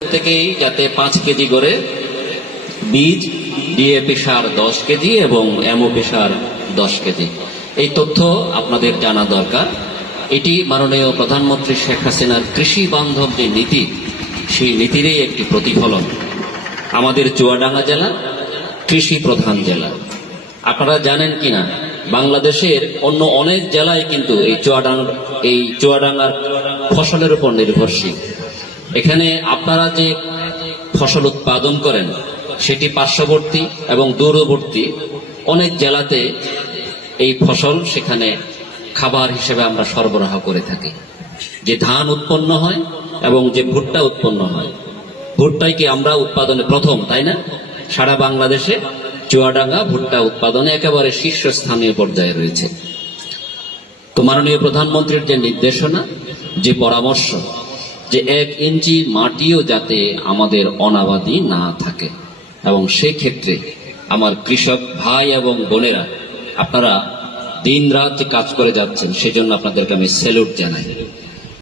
প্রত্যেকেই যাতে 5 কেজি করে বীজ, ডিএপি সার 10 কেজি এবং এমওপি সার 10 কেজি, এই তথ্য আপনাদের জানা দরকার। এটি মাননীয় প্রধানমন্ত্রী শেখ হাসিনার কৃষি বান্ধব যে নীতি, সেই নীতিরই একটি প্রতিফলন। আমাদের চুয়াডাঙ্গা জেলা কৃষি প্রধান জেলা। আপনারা জানেন কিনা, বাংলাদেশের অন্য অনেক জেলায় কিন্তু এই চুয়াডাঙ্গার ফসলের উপর নির্ভরশীল। এখানে আপনারা যে ফসল উৎপাদন করেন সেটি পার্শ্ববর্তী এবং দূরবর্তী অনেক জেলাতে এই ফসল সেখানে খাবার হিসেবে আমরা সরবরাহ করে থাকি। যে ধান উৎপন্ন হয় এবং যে ভুট্টা উৎপন্ন হয়, ভুট্টাই কি আমরা উৎপাদনে প্রথম, তাই না? সারা বাংলাদেশে চুয়াডাঙ্গা ভুট্টা উৎপাদনে একেবারে শীর্ষস্থানীয় পর্যায়ে রয়েছে। তো মাননীয় প্রধানমন্ত্রীর যে নির্দেশনা, যে পরামর্শ, যে 1 ইঞ্চি মাটিও যাতে আমাদের অনাবাদি না থাকে, এবং সেই ক্ষেত্রে আমার কৃষক ভাই এবং বোনেরা, আপনারা দিন রাত যে কাজ করে যাচ্ছেন, সেজন্য আপনাদেরকে আমি স্যালুট জানাই।